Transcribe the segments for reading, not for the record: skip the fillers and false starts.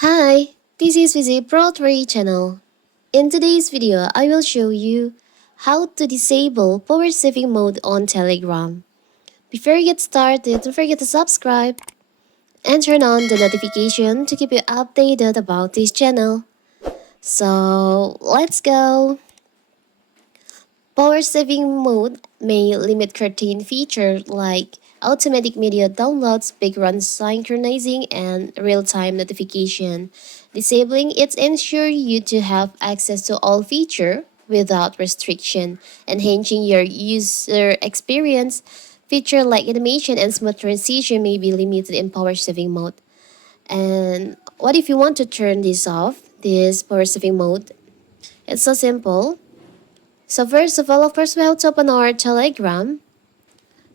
Hi, this is Visit Pro3 channel. In today's video, I will show you how to disable power saving mode on Telegram. Before you get started, don't forget to subscribe and turn on the notification to keep you updated about this channel. So, let's go! Power saving mode may limit certain features like automatic media downloads, background synchronizing, and real-time notification. Disabling it ensures you to have access to all features without restriction, enhancing your user experience. Features like animation and smooth transition may be limited in power saving mode. And what if you want to turn this off, this power saving mode? It's so simple. So first of all, of course, we have to open our Telegram.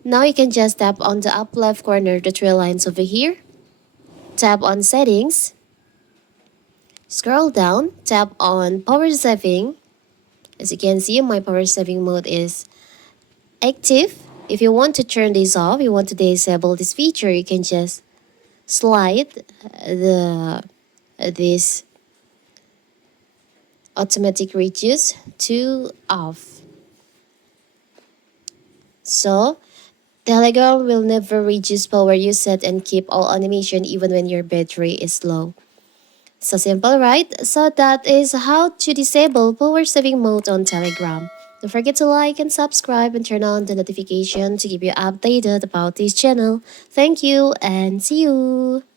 Now you can just tap on the up left corner, the three lines over here. Tap on settings. Scroll down, tap on power saving. As you can see, my power saving mode is active. If you want to turn this off, you want to disable this feature, you can just slide the this automatic reduce to off. So Telegram will never reduce power usage and keep all animation even when your battery is low. So simple, right? So that is how to disable power saving mode on Telegram. Don't forget to like and subscribe and turn on the notification to keep you updated about this channel. Thank you and see you!